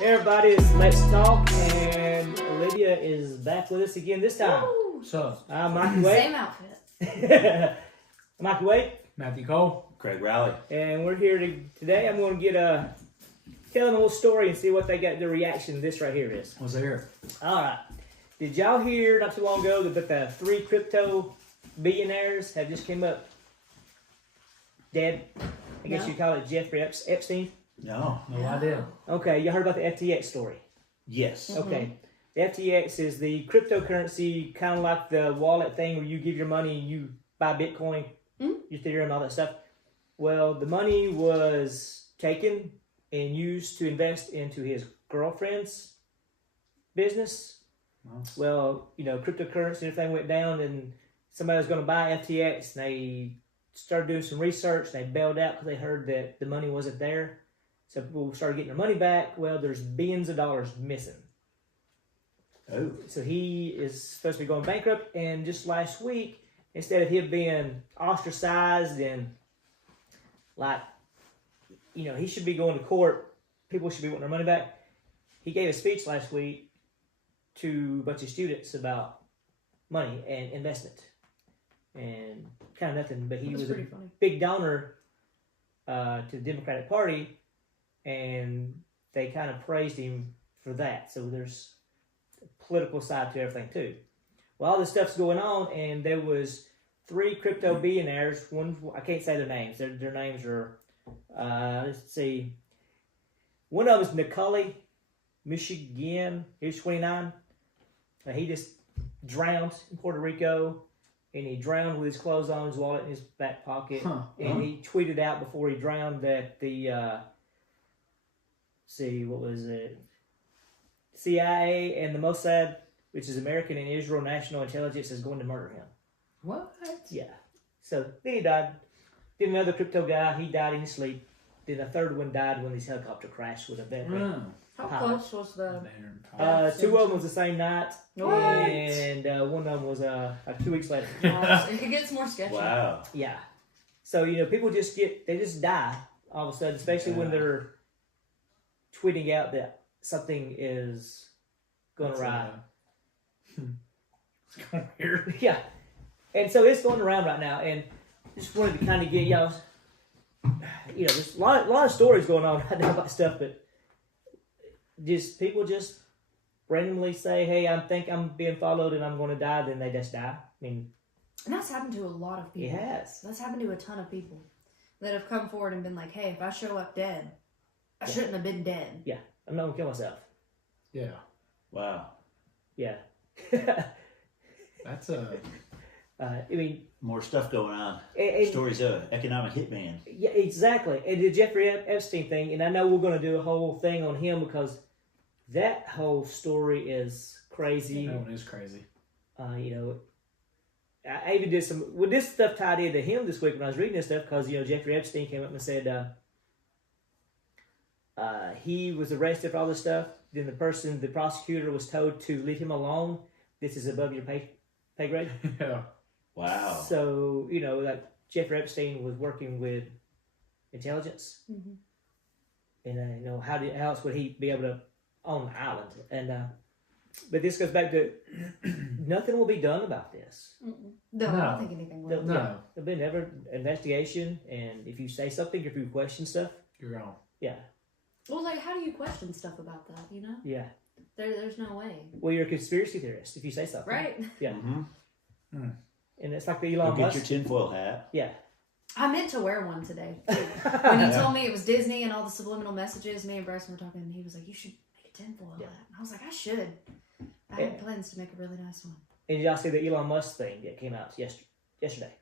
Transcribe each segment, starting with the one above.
Hey everybody, it's Let's Talk, and Olivia is back with us again this time. So, I'm Mikie Wade. Same outfit. Mikie Wade. Matthew Cole. Craig Rowley. And we're here today. I'm going to tell them a little story and see what they got, their reaction to this right here is. Was there? Alright. Did y'all hear not too long ago that the 3 crypto billionaires have just came up dead? I guess you call it Jeffrey Epstein. No. No idea. Okay, you heard about the FTX story? Yes. Okay. The FTX is the cryptocurrency, kind of like the wallet thing where you give your money and you buy Bitcoin, Ethereum, all that stuff. Well, the money was taken and used to invest into his girlfriend's business. Nice. Well, cryptocurrency and everything went down, and somebody was going to buy FTX, and they started doing some research. They bailed out because they heard that the money wasn't there. So people started getting their money back. Well, there's billions of dollars missing. Oh. So he is supposed to be going bankrupt, and just last week, instead of him being ostracized and he should be going to court, people should be wanting their money back, he gave a speech last week to a bunch of students about money and investment. And kind of nothing, but he was a big donor to the Democratic Party, and they kind of praised him for that. So there's a political side to everything too. Well, all this stuff's going on, and there was 3 crypto billionaires. One, I can't say their names. Their names are, let's see. One of them is Mikie, Michigan. He was 29. He just drowned in Puerto Rico, and he drowned with his clothes on, his wallet in his back pocket. And he tweeted out before he drowned that the what was it? CIA and the Mossad, which is American and Israel National Intelligence, is going to murder him. What? Yeah. So then he died. Then another crypto guy, he died in his sleep. Then a third one died when his helicopter crashed with a veteran. How close was the... 2 of them was the same night. What? And one of them was 2 weeks later. It gets more sketchy. Wow. Yeah. So, people just die all of a sudden, especially when they're tweeting out that something is going awry. It's going weird. Yeah. And so it's going around right now, and just wanted to kind of get y'all, there's a lot of stories going on right now about stuff, but people just randomly say, hey, I think I'm being followed and I'm going to die, then they just die. I mean, and that's happened to a lot of people. It has. That's happened to a ton of people that have come forward and been like, hey, if I show up dead, I shouldn't have been dead. Yeah. I'm not going to kill myself. Yeah. Wow. Yeah. That's a... More stuff going on. Stories of economic hitman. Yeah, exactly. And the Jeffrey Epstein thing, and I know we're going to do a whole thing on him because that whole story is crazy. That one is crazy. I even did with this stuff tied into him this week when I was reading this stuff because, Jeffrey Epstein came up and said he was arrested for all this stuff. Then the prosecutor was told to leave him alone. This is above your pay grade. Yeah. Wow. So, Jeffrey Epstein was working with intelligence. Mm-hmm. And, how else would he be able to own the island? And, but this goes back to nothing will be done about this. No, I don't think anything will. No. There'll be never investigation. And if you say something, if you question stuff, you're wrong. Yeah. Well, how do you question stuff about that, Yeah. There's no way. Well, you're a conspiracy theorist if you say something. Right. Yeah. Mm-hmm. And it's like the Elon Go Musk. get your tinfoil hat. Yeah. I meant to wear one today. When you told me it was Disney and all the subliminal messages, me and Bryson were talking, and he was like, you should make a tinfoil hat. And I was like, I should. I had plans to make a really nice one. And did y'all see the Elon Musk thing that came out yesterday?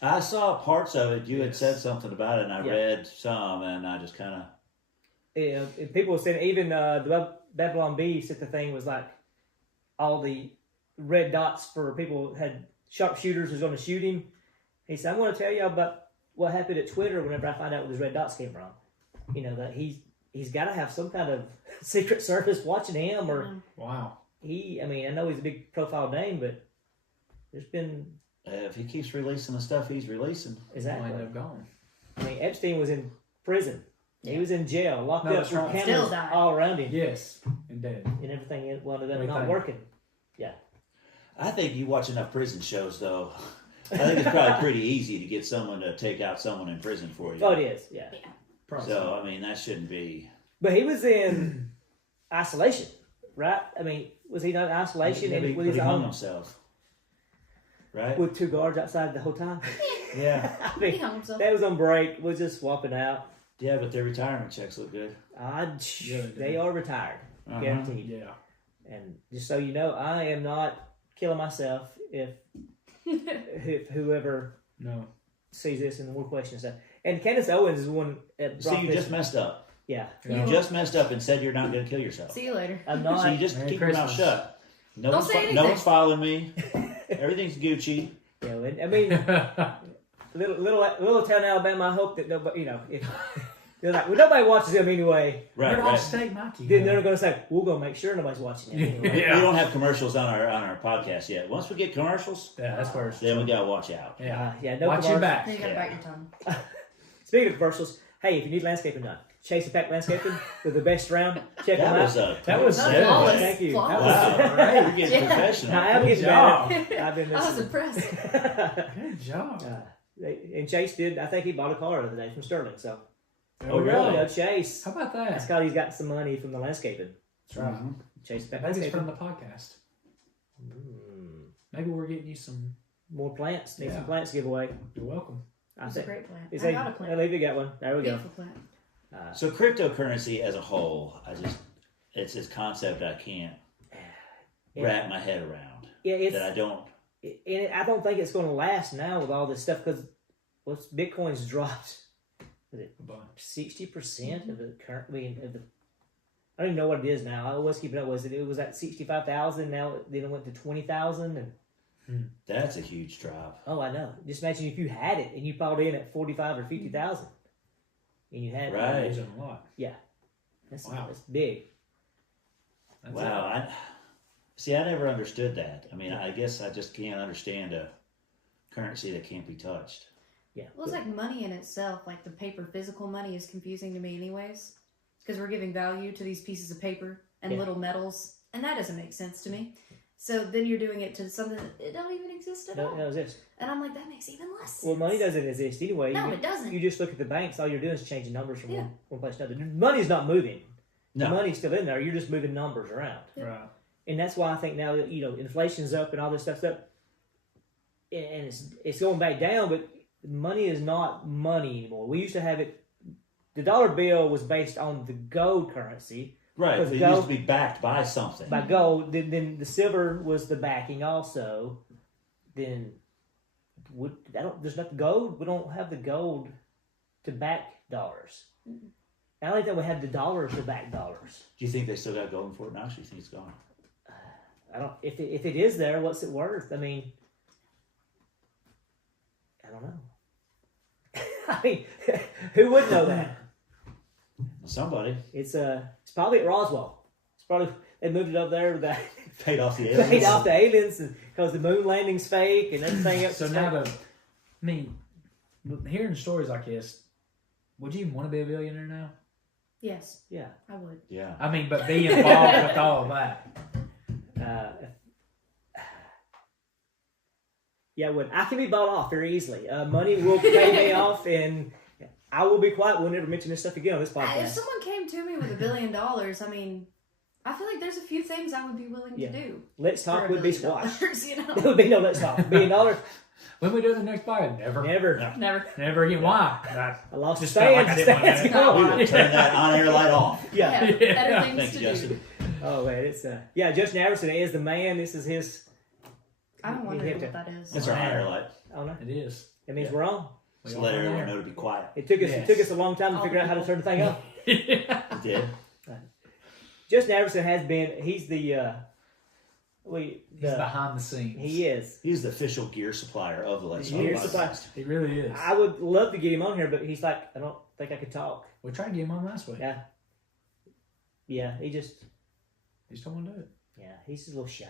I saw parts of it. You had said something about it, and I read some, and I just kind of... Yeah, people were saying, even the Babylon Bee said the thing was like all the red dots for people had sharpshooters was going to shoot him. He said, I'm going to tell you about what happened at Twitter whenever I find out where those red dots came from. That he's got to have some kind of secret service watching him or... Wow. I know he's a big profile name, but there's been... if he keeps releasing the stuff he's releasing... Exactly. Might have gone. Epstein was in prison He was in jail, locked No, up that's with right. cameras Still died. all around him, Yes, and dead. and everything wound up not Everything. working. I think you watch enough prison shows, though. I think it's probably pretty easy to get someone to take out someone in prison for you. Oh, it is, yeah. Probably. So, I mean, that shouldn't be. But he was in isolation, right? I mean, was he not in isolation But and with he his hung own, himself. Right? with 2 guards outside the whole time? Yeah. I He mean, hung himself. that was on break. Was just swapping out. Yeah, but their retirement checks look good. Yeah, They are retired, Uh-huh. guaranteed. Yeah. And just so you know, I am not killing myself if whoever No. sees this and more questions. And Candace Owens is one that So brought you this- just messed up. yeah. Yeah. You just messed up and said you're not going to kill yourself. See you later. I'm So you not. just Merry keep your mouth Christmas. shut. No Don't one's, say no anything. one's following me. Everything's Gucci. You know, and, I mean, little town Alabama. I hope that nobody, if they're like, well, nobody watches them anyway. Right, They're all right. state Mikie. Then they're going to say, we're going to make sure nobody's watching it. Anyway. Yeah. We don't have commercials on our podcast yet. Once we get commercials, Yeah, that's first. then we got to watch out. Yeah. No Watch your commercials. back. Then you gotta Yeah. bite your tongue. Speaking of commercials, hey, if you need landscaping done, Chase and Pack Landscaping, they're the best around. Check them That out. was a That was That's good. flawless. Thank you. Flawless. That Wow, was- right? You're getting Yeah. professional. I am Good getting job. better. I've been I was listening. impressed. Good job. And Chase did. I think he bought a car the other day from Sterling. So, There Oh, we go. really? Chase. How about that? That's because he's got some money from the landscaping. That's right. Mhm. Chase and Pack Maybe it's Landscaping. from the podcast. Mm. Maybe we're getting you some. More plants. Need Yeah. some plants giveaway. You're welcome. I It's a think. great plant. Is I they, got a plant. I believe you got one. There we go. Beautiful plant. So cryptocurrency as a whole, it's this concept I can't wrap my head around. Yeah, That I don't. and I don't think it's going to last now with all this stuff because what's Bitcoin's dropped. Was it A bunch. 60% of the current? I don't even know what it is now. I was keeping up. It was at 65,000. Now then it went to 20,000 and. That's a huge drop. Oh, I know. Just imagine if you had it and you bought in at 45 or 50,000, and you had Right. Losing a lot. That's, Wow. that's big. That's Wow. I never understood that. I mean, I guess I just can't understand a currency that can't be touched. Yeah. Well, it's like money in itself, like the paper physical money is confusing to me anyways. Because we're giving value to these pieces of paper and Yeah. little metals, and that doesn't make sense to me. So then you're doing it to something that it don't even exist at all. No, exist. And I'm like, that makes even less sense. Well, money doesn't exist anyway. No, you, it doesn't. You just look at the banks. All you're doing is changing numbers from Yeah. one place to another. Money's not moving. No. The money's still in there. You're just moving numbers around. Right. And that's why I think now that inflation's up and all this stuff's up, and it's going back down. But money is not money anymore. We used to have it. The dollar bill was based on the gold currency. Right. Because It gold- used to be backed by something. By gold, then the silver was the backing also. Then there's not the gold. We don't have the gold to back dollars. I don't think that we have the dollars to back dollars. Do you think they still got gold in Fort Knox? Or do you think it's gone? I don't. If it is there, what's it worth? I mean, I don't know. I mean, who would know that? Somebody It's probably at Roswell. It's probably they moved it up there. That paid off the paid aliens. off the aliens because the moon landing's fake and everything else. So is now fake. I mean, hearing stories like this, would you even want to be a billionaire now? Yes, Yeah. I would. Yeah. I mean, but be involved with all of that. Yeah, I can be bought off very easily. Money will pay me off, and I will be quiet. We'll never mention this stuff again on this If podcast. someone came to me with $1 billion, I mean, I feel like there's a few things I would be willing Yeah. to do. Let's for talk $1 would be billion, squash. you know? There would be no let's talk. $1 billion, When we do the next buy, never. never. Never. Never again. Why? I lost Just the felt like stands. I didn't want Stands to. gone. We will turn that on-air light off. Yeah. Yeah, better things Thank to you, Justin. do. Oh man, it's Justin Averson is the man. This is his. I don't wonder He hit what it. that is. That's our on-air light. Oh no, It is. that means Yeah. we're on. We So all let are everyone there. know to be quiet. It took us. Yes. It took us a long time to All figure out how to people. turn the thing off. Yeah. It did. Justin Averson has been. He's the. He's behind the scenes. He is. He's the official gear supplier of the Let's Talk Gear podcast. supplier. He really is. I would love to get him on here, but he's like, I don't think I could talk. We tried to get him on last week. Yeah. Yeah, he just. He just don't want to do it. Yeah, he's just a little shy.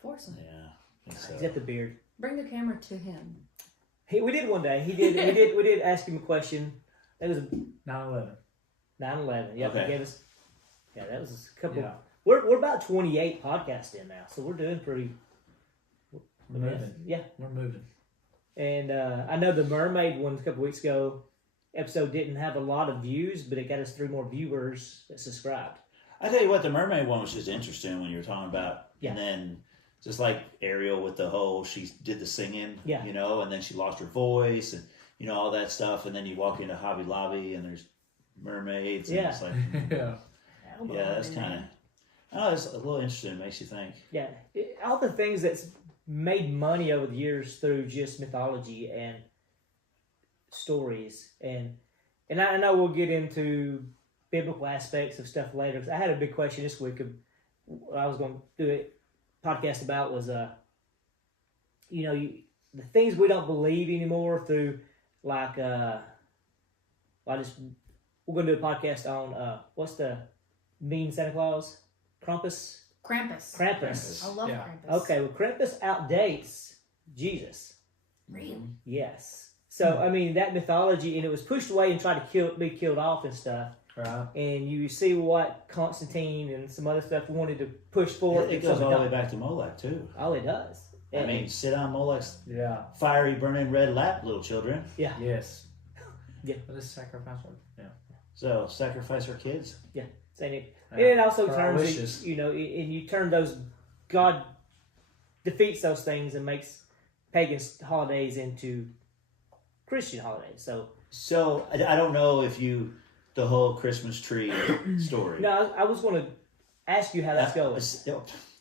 Force him. Yeah. It's, He's got the beard. Bring the camera to him. We did one day. We did ask him a question. It was 9/11. 9/11. Yep, Okay. they gave us. Yeah, that was a couple. Yeah. We're about 28 podcasts in now, so we're doing pretty. We're moving. Yeah, We're moving. and I know the mermaid one a couple weeks ago episode didn't have a lot of views, but it got us 3 more viewers that subscribed. I tell you what, the mermaid one was just interesting when you were talking about, Yeah. and then just like Ariel with the whole, she did the singing, Yeah. you know, and then she lost her voice, and you know all that stuff, and then you walk into Hobby Lobby and there's mermaids, and Yeah. it's like, Yeah. yeah, that's kind of, oh, it's a little interesting. It makes you think. Yeah, all the things that's made money over the years through just mythology and stories, and I know we'll get into biblical aspects of stuff later. 'Cause I had a big question this week of what I was going to do a podcast about was the things we don't believe anymore through like we're going to do a podcast on what's the mean Santa Claus? Krampus. Krampus. I love Yeah. Krampus. Okay, well, Krampus outdates Jesus. Really? Yes. So, I mean, that mythology, and it was pushed away and tried to be killed off and stuff. Right. And you see what Constantine and some other stuff wanted to push forward. It goes all the way back to Molech too. Oh, it does. I mean, sit on Molech's Yeah. fiery, burning red lap, little children. yeah. Yes. Yeah. But this sacrifice one. Yeah. So sacrifice our kids. Saying it. And it also For our turns, wishes. and you turn those, God defeats those things and makes pagan holidays into Christian holidays. So, I don't know if the whole Christmas tree story. no, I was going to ask you how that's going.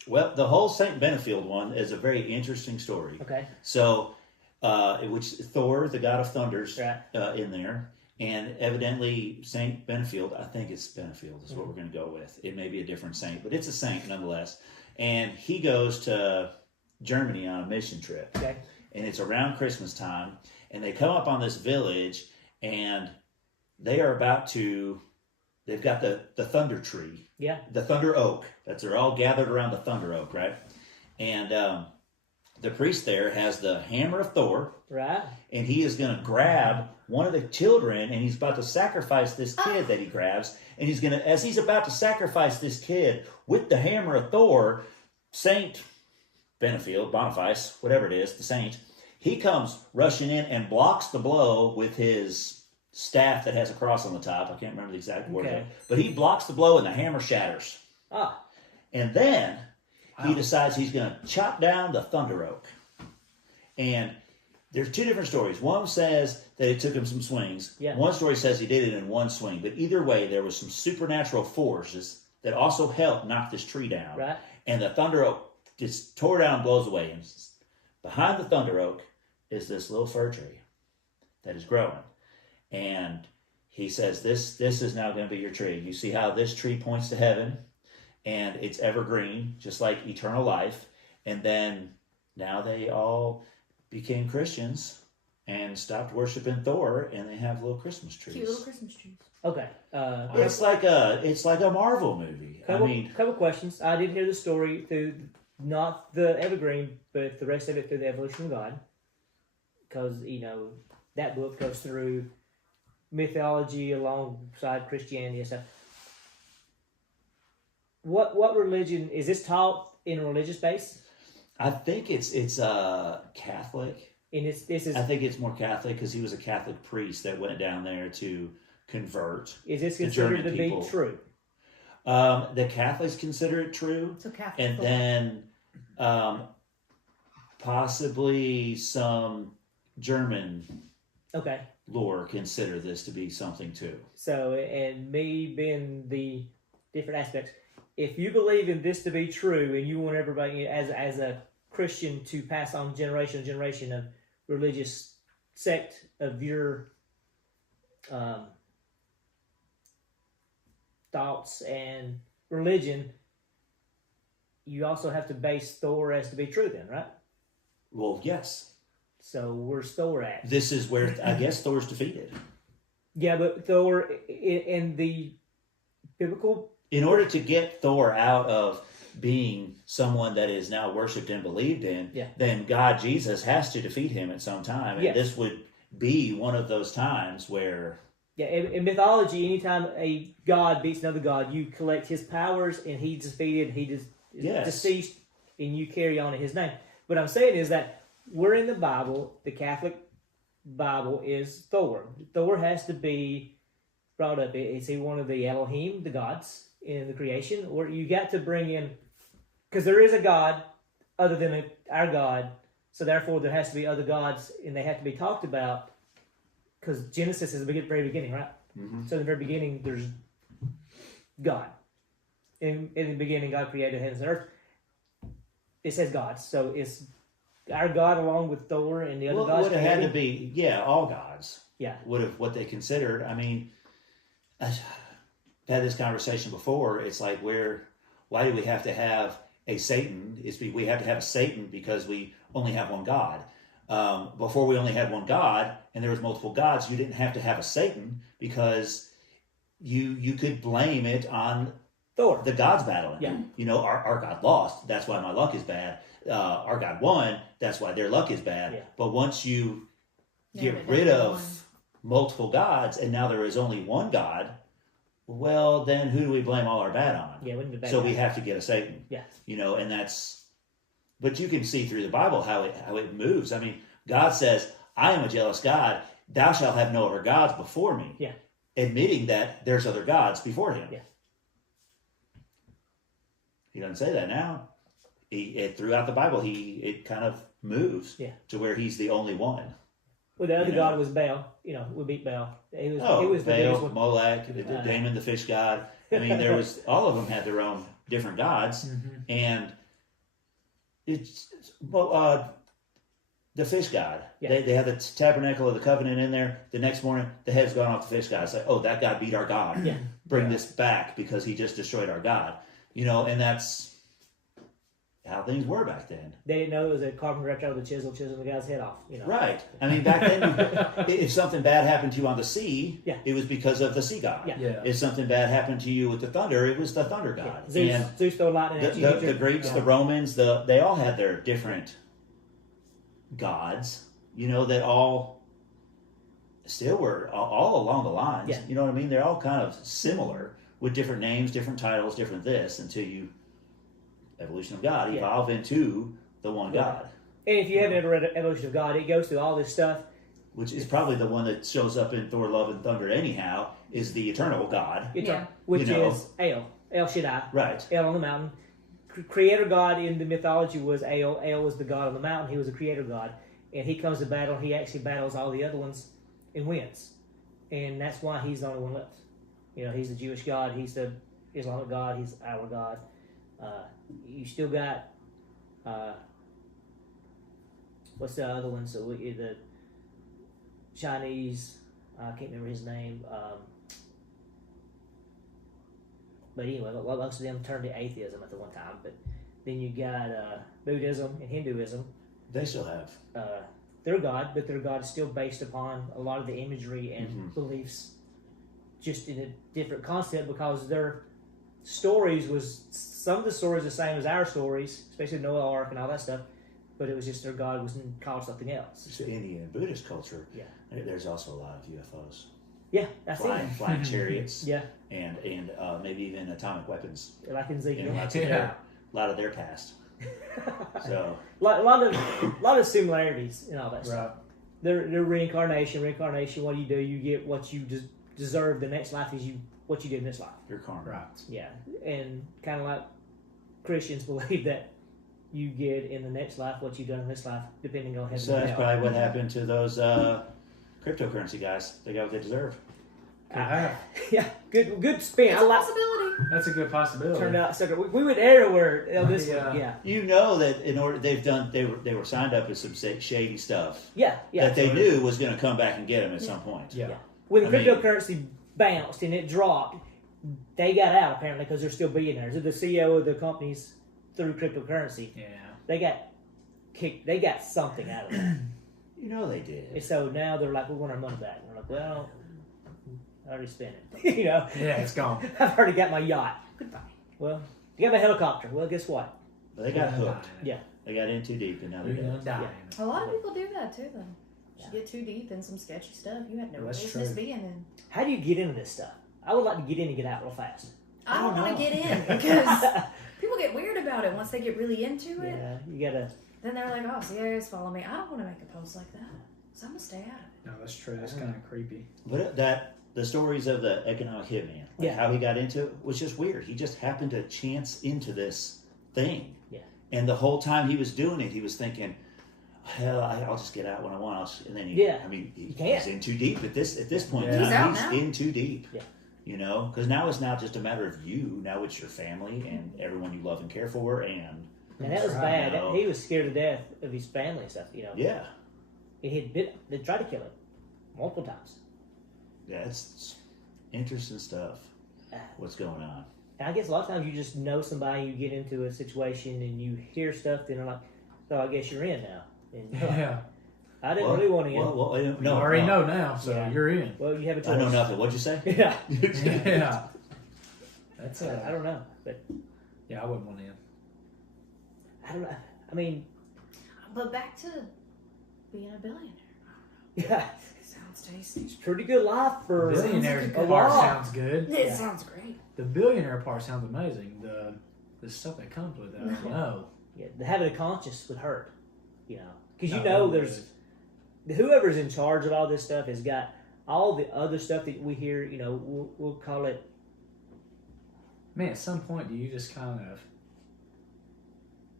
Well, the whole Saint Benefield one is a very interesting story. Okay. So, which Thor, the god of thunders, Right. in there, and evidently Saint Benefield. I think it's Benefield is what we're going to go with. It may be a different saint, but it's a saint nonetheless. And he goes to Germany on a mission trip, Okay. and it's around Christmas time, and they come up on this village, and they are about to. They've got the thunder tree. Yeah. The thunder oak. They're all gathered around the thunder oak, right? And the priest there has the hammer of Thor, Right. and he is going to grab one of the children, and he's about to sacrifice this kid that he grabs, and he's going to, as he's about to sacrifice this kid with the hammer of Thor, Saint Benefield, Boniface, whatever it is, the saint, he comes rushing in and blocks the blow with his staff that has a cross on the top. I can't remember the exact word, Okay. but he blocks the blow, and the hammer shatters. Ah. And then he Wow. decides he's going to chop down the thunder oak. And there's 2 different stories. One says that it took him some swings. Yeah. One story says he did it in one swing. But either way, there was some supernatural forces that also helped knock this tree down. Right. And the thunder oak just tore down and blows away. And behind the thunder oak is this little fir tree that is growing. And he says, this is now going to be your tree. You see how this tree points to heaven, and it's evergreen, just like eternal life. And then now they all became Christians and stopped worshiping Thor, and they have little Christmas trees. Cute little Christmas trees. Okay. It's like a Marvel movie. Couple questions. I did hear the story through not the evergreen, but the rest of it through the evolution of God, because that book goes through mythology alongside Christianity and stuff. What religion is this taught in a religious base? I think it's Catholic. And this is I think it's more Catholic because he was a Catholic priest that went down there to convert. is this the considered German to people. be true? The Catholics consider it true, So Catholic. and then possibly some German Okay. lore consider this to be something too. So, and me being the different aspects, if you believe in this to be true, and you want everybody as a Christian to pass on generation to generation of religious sect of your thoughts and religion, you also have to base Thor as to be true then, right? Well, yes. So where's Thor at? This is where I guess Thor's defeated. Yeah, but Thor in the biblical... In order to get Thor out of being someone that is now worshipped and believed in, Yeah. then God, Jesus, has to defeat him at some time. And Yes. this would be one of those times where Yeah, in mythology, anytime a god beats another god, you collect his powers, and he's defeated, he is deceased, and you carry on in his name. What I'm saying is that we're in the Bible. The Catholic Bible is Thor. Thor has to be brought up. Is he one of the Elohim, the gods in the creation, or you got to bring in, because there is a god other than our God, so therefore there has to be other gods, and they have to be talked about. Because Genesis is the very beginning, right? Mm-hmm. So in the very beginning, there's God. In the beginning, God created heavens and earth. It says gods, so it's our God along with Thor and the other gods. Would have had to be, all gods. Yeah. Would have what they considered. I mean, I've had this conversation before. It's like, why do we have to have a Satan? We have to have a Satan because we only have one God. Before we only had one God, and there was multiple gods, you didn't have to have a Satan because you could blame it on Thor. The gods battling. Yeah. You know, our God lost. That's why my luck is bad. Our God won. That's why their luck is bad. Yeah. But once you get rid of multiple gods, and now there is only one God, well, then who do we blame all our bad on? Yeah, wouldn't be bad. So we have to get a Satan. Yeah. You know, and that's. But you can see through the Bible how it moves. I mean, God says, "I am a jealous God. Thou shalt have no other gods before me." Yeah. Admitting that there's other gods before him. Yeah. He doesn't say that now. Throughout the Bible, it kind of moves to where he's the only one. Well, the other god was Baal. You know, we beat Baal. He was the biggest Baal, one. Molech, Damon the fish god. I mean, there was all of them had their own different gods, and it's the fish god. Yeah. They had the tabernacle of the covenant in there. The next morning, the head's gone off the fish god. It's like, oh, that god beat our god. Yeah. Bring this back because he just destroyed our god. You know, and that's how things were back then. They didn't know it was a carpenter right out with a chisel chiseling the guy's head off. You know. Right. I mean, back then, if something bad happened to you on the sea, it was because of the sea god. Yeah. If something bad happened to you with the thunder, it was the thunder god. Yeah. Zeus threw lightning at you. The Greeks, the Romans, they all had their different gods, you know, that all still were all along the lines. Yeah. You know what I mean? They're all kind of similar with different names, different titles, different this, until you, evolution of God, evolve into the one God. And if you haven't ever read Evolution of God, it goes through all this stuff. Which is probably the one that shows up in Thor, Love, and Thunder anyhow, is the eternal God. Which is El Shaddai. Right. El on the mountain. Creator God in the mythology was El. El was the God on the mountain. He was a creator God. And he comes to battle. He actually battles all the other ones and wins. And that's why he's the only one left. You know, he's the Jewish God. He's the Islamic God. He's our God. You still got, what's the other one? So the Chinese, I can't remember his name. But anyway, most of them turned to atheism at the one time. But then you got Buddhism and Hinduism. They still have. Their God, but their God is still based upon a lot of the imagery and beliefs, just in a different concept, because their stories was, some of the stories the same as our stories, especially Noah Ark and all that stuff, but it was just their God was called something else. It's the Indian and Buddhist culture. Yeah. There's also a lot of UFOs. Yeah, that's it. Flying chariots. Yeah. And maybe even atomic weapons. Like in Ezekiel. A lot of their past. So a lot of similarities and all that stuff. Right. They're reincarnation. What do? You get what you deserve. The next life is what you did in this life. Your karma. Right. Yeah, and kind of like Christians believe that you get in the next life what you've done in this life, depending on heaven. So that's probably what happened to those cryptocurrency guys. They got what they deserve. Yeah, good spin. It's a possibility. That's a good possibility. Turned out sucker. We went everywhere. This one, yeah. You know that in order they were signed up with some shady stuff. Yeah. That they knew was going to come back and get them at some point. Yeah. When the cryptocurrency bounced and it dropped, they got out apparently because they're still billionaires. The CEO of the companies through cryptocurrency. Yeah. They got kicked. They got something out of it. You know they did. And so now they're like, we want our money back. And we're like, well, I already spent it. You know. Yeah, it's gone. I've already got my yacht. Goodbye. Well, you got my helicopter. Well, guess what? They got hooked. Yeah. They got in too deep and now they're dying. A lot of people do that too, though. You get too deep in some sketchy stuff you had no That's business true. being in. How do you get into this stuff? I would like to get in and get out real fast. I don't want know. to get in because people get weird about it once they get really into it. Yeah, you gotta. Then they're like, oh, CIA's follow me. I don't want to make a post like that. So I'm going to stay out of it. No, that's true. That's kind of creepy. But the stories of the economic hitman, how he got into it, was just weird. He just happened to chance into this thing. Yeah. And the whole time he was doing it, he was thinking, hell, I'll just get out when I want. And then he's in too deep at this point. Yeah. He's out He's now. in too deep. Yeah. You know, because now it's not just a matter of you. Now it's your family and everyone you love and care for. And And that was right. bad. He was scared to death of his family and stuff. You know. yeah, They tried to kill him multiple times. yeah, it's interesting stuff. What's going on? And I guess a lot of times you just know somebody, you get into a situation and you hear stuff, then they're like, so I guess you're in now. And you're like, Yeah. I didn't really want to in. Well, I don't You already know now, so Yeah. you're in. Well, you have a choice. I know nothing. What'd you say? Yeah. Yeah. That's I don't know. But Yeah, I wouldn't want in. I don't know. I mean, But back to being a billionaire. yeah, Sounds tasty. it's a pretty good life for Billionaire a part while. sounds good. It Yeah. sounds great. The billionaire part sounds amazing. The stuff that comes with it, I don't know. Yeah, having a conscience would hurt, you know, because you No, know it there's whoever's in charge of all this stuff has got all the other stuff that we hear. You know, we'll call it. Man, at some point, do you just kind of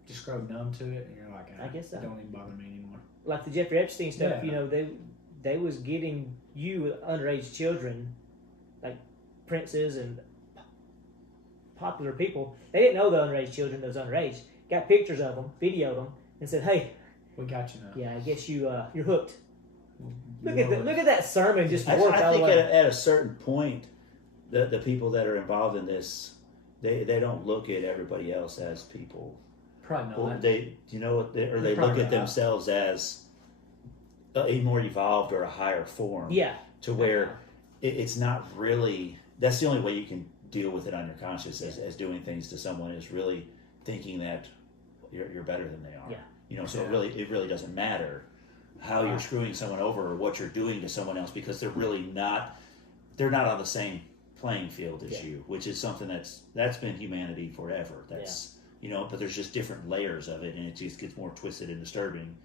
just grow numb to it, and you're like, I guess so. it don't even bother me anymore. Like the Jeffrey Epstein stuff, Yeah. you know, they was getting you with underage children, like princes and popular people. They didn't know the underage children that was underage. Got pictures of them, videoed them, and said, "Hey, We got you now. yeah, I guess you're hooked." You Look know at that sermon just work I all the think way. at a certain point, the people that are involved in this, they don't look at everybody else as people. Probably Well, not. they look Probably at not. themselves as a more evolved or a higher form. Yeah, To where it's not really. That's the only way you can deal with it on your conscience as doing things to someone is really thinking that you're better than they are. Yeah. You know, so Yeah. it really doesn't matter how you're screwing someone over or what you're doing to someone else because they're not on the same playing field as you, which is something that's been humanity forever. That's you know, but there's just different layers of it, and it just gets more twisted and disturbing.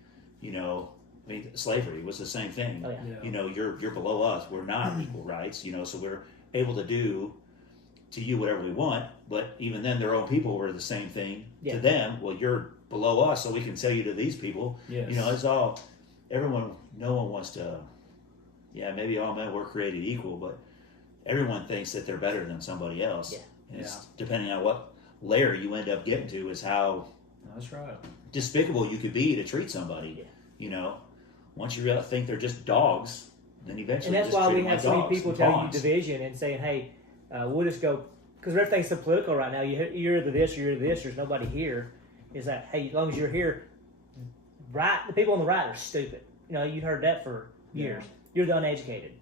You know, I mean, slavery was the same thing. Oh, yeah. Yeah. You know, you're below us. We're not equal rights. You know, so we're able to do to you whatever we want. But even then, their own people were the same thing Yeah. to them. Well, you're below us, so we can tell you to these people. Yes. You know, it's all everyone. No one wants to. Yeah, maybe all men were created equal, but everyone thinks that they're better than somebody else. Yeah. And it's depending on what layer you end up getting to is how That's right. despicable you could be to treat somebody. Yeah. You know, once you really think they're just dogs, then eventually and that's just why treat we them have like so many dogs people and telling pawns. you division and saying, "Hey, we'll just go," because everything's so political right now. You're either this or you're this. There's nobody here. Is that hey, as long as you're here, right? The people on the right are stupid. You know, you heard that for years. You're the uneducated.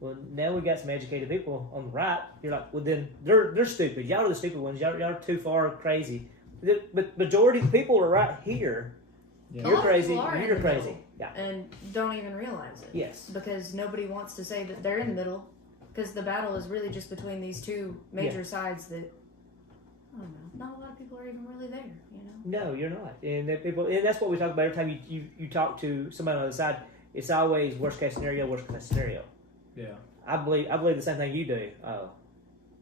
Well, now we got some educated people on the right. You're like, well, then they're stupid. Y'all are the stupid ones. Y'all are too far crazy. But majority of the people are right here. Yeah. A You're lot of crazy. people are in You're the crazy. middle. Yeah. And don't even realize it. Yes. Because nobody wants to say that they're in the middle. Because the battle is really just between these two major sides that, I don't know, not a lot of people are even really there, you know? No, you're not. And that's what we talk about every time you talk to somebody on the other side. It's always worst case scenario, worst case scenario. Yeah. I believe the same thing you do. Oh,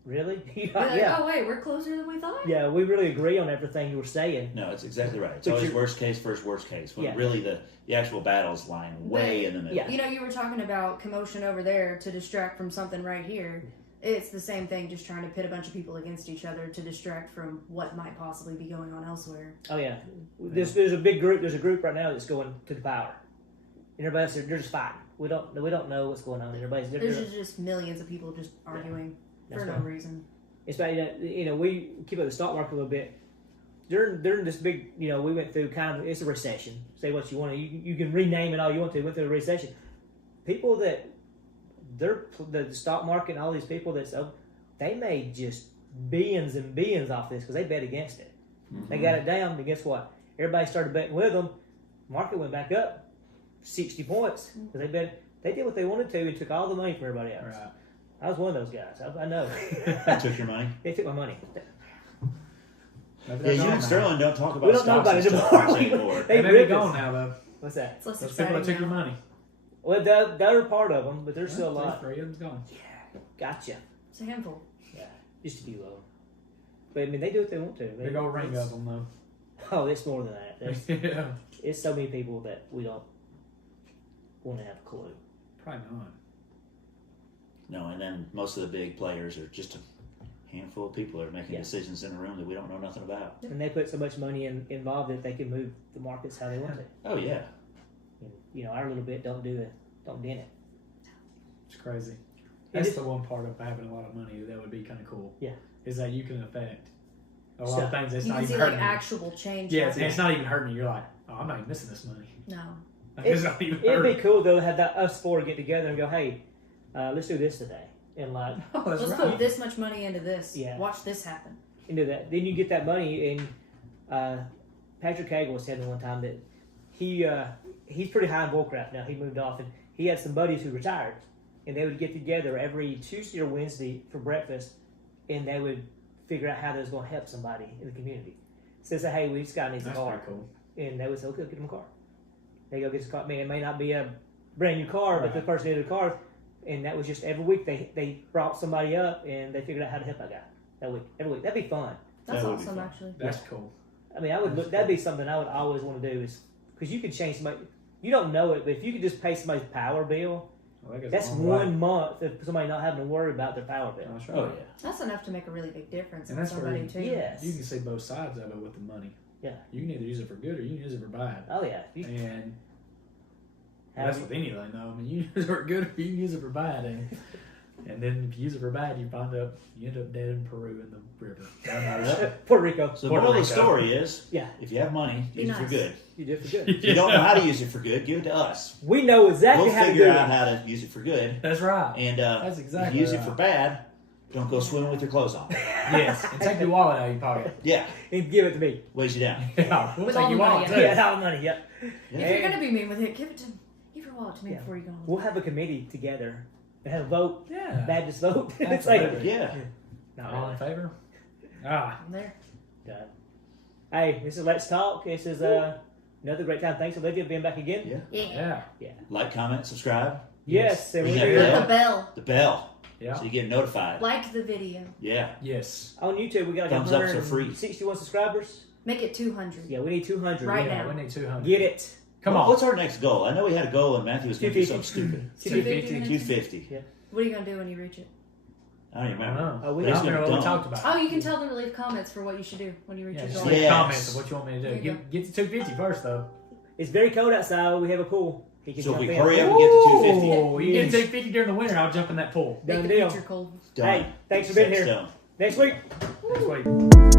really? They're like, yeah. oh, wait, we're closer than we thought? Yeah, we really agree on everything you were saying. No, it's exactly right. It's But always you're- worst case versus worst case. When Yeah. really the actual battle's lying way in the middle. Yeah. You know, you were talking about commotion over there to distract from something right here. It's the same thing, just trying to pit a bunch of people against each other to distract from what might possibly be going on elsewhere. Oh yeah. There's a big group. There's a group right now that's going to the power. And everybody's they're just fighting. We don't know what's going on. Everybody's There's just millions of people just arguing That's for no right. reason. It's about, we keep up the stock market a little bit. During this big, we went through kind of, it's a recession. Say what you want to. You can rename it all you want to. Went through a recession. People that, the stock market and all these people they made just billions and billions off this because they bet against it. Mm-hmm. They got it down, and guess what? Everybody started betting with them. Market went back up. 60 points because they did what they wanted to and took all the money from everybody else. Right. I was one of those guys. I know. They took your money. They took my money. Maybe Yeah, they're you gone and now. Sterling don't talk We about don't know stocks about and it stuff anymore. anymore. They They may be ripped gone us. now, though. What's that? It's less Those people that exciting took your now. money. Well, they're part of them, but there's still a Well, lot. 3 of them's gone. Gotcha. It's a handful. Yeah, just to be low. But I mean, they do what they want to. Big old ring of them, though. Oh, it's more than that. There's Yeah. it's so many people that we don't want to have a clue. Probably not. No, and then most of the big players are just a handful of people that are making Yeah. decisions in the room that we don't know nothing about. And they put so much money involved that they can move the markets how they want to. Oh yeah. And, you know, our little bit don't dent it. It's crazy. And That's it's- the one part of having a lot of money that would be kind of cool. Yeah. Is that you can affect a lot So- of things that's You not can even see like hurting you. actual change. Yeah, happening. and it's not even hurting you. You're like, oh, I'm not even missing this money. No. Like, it's not even It'd hurting. be cool though to have us four get together and go, hey, let's do this today, and like Oh, that's Let's right. put this much money into this. Yeah. Watch this happen. into that. Then you get that money, and Patrick Cagle was telling me one time that he's pretty high in Bullcraft now. He moved off, and he had some buddies who retired, and they would get together every Tuesday or Wednesday for breakfast, and they would figure out how they was going to help somebody in the community. So they say, hey, this guy needs That's a car, pretty cool. and they would say, okay, get him a car. They go get his car. I mean, it may not be a brand new car, but the Right. person needed a car, and that was just every week they brought somebody up, and they figured out how to help that guy that week. Every week, that'd be fun. That's That would be awesome, fun. actually. That's cool. I mean, I would look. That'd be something I would always want to do, is because you could change somebody. You don't know it, but if you could just pay somebody's power bill, Well, that goes that's a long way. 1 month of somebody not having to worry about their power bill. That's right. Oh yeah. That's enough to make a really big difference And in that's where somebody you- too. Yes. You can see both sides of it with the money. Yeah. You can either use it for good or you can use it for bad. Oh yeah. You, And have that's you- with anything, though. I mean, you use it for good or you can use it for bad. And then if you use it for bad, you end up dead in Peru in the river. Puerto Rico. So the Puerto moral of the Rico. story is, Yeah. if you have money, Be use it for nice. good. You did for good. If you don't know how to use it for good, give it to us. We know exactly We'll how to do figure out it. how to use it for good. That's right. And That's if exactly you use it right. for bad, don't go swimming with your clothes on. Yes. And take your wallet out of your pocket. Yeah, And give it to me. weighs you down. Yeah. We'll With take all your the money wallet, in too. it. Yeah, all the money. Yep. If Yeah. you're gonna be mean with it, give your wallet to me Yeah. before you go. We'll have a committee together and have a vote. Yeah. Baptist vote. It's like, Absolutely. Yeah. not All really. in favor? Ah. I'm there. God. Hey, this is Let's Talk. This is another great time. Thanks, Olivia, for being back again. Yeah. Yeah. Like, comment, subscribe. Yes, and Ring we that do Hit bell. the bell. The bell. Yeah. So you get notified. Like the video. Yeah. Yes. on YouTube. We got Thumbs ups are free. 161 subscribers. Make it 200. Yeah, we need 200. Right Yeah, now. we need 200. Get it. Come Well, on. What's our next goal? I know we had a goal and Matthew was going to do something stupid. 250. 250. What are you gonna do when you reach it? I don't even I don't remember. know. Oh, we I don't don't know what we dumb. talked about. Oh, you can tell them to leave comments for what you should do when you reach Yeah, your just goal. leave Yes. comments of what you want me to do. There you go. Get to 250 first, though. It's very cold outside. We have a pool. He can So if jump we in. hurry up and get to 250. Oh, you get to 250 during the winter, I'll jump in that pool. Make Done the deal. future cold. Done. Hey, thanks for being Set here. stone. Next week. Next week.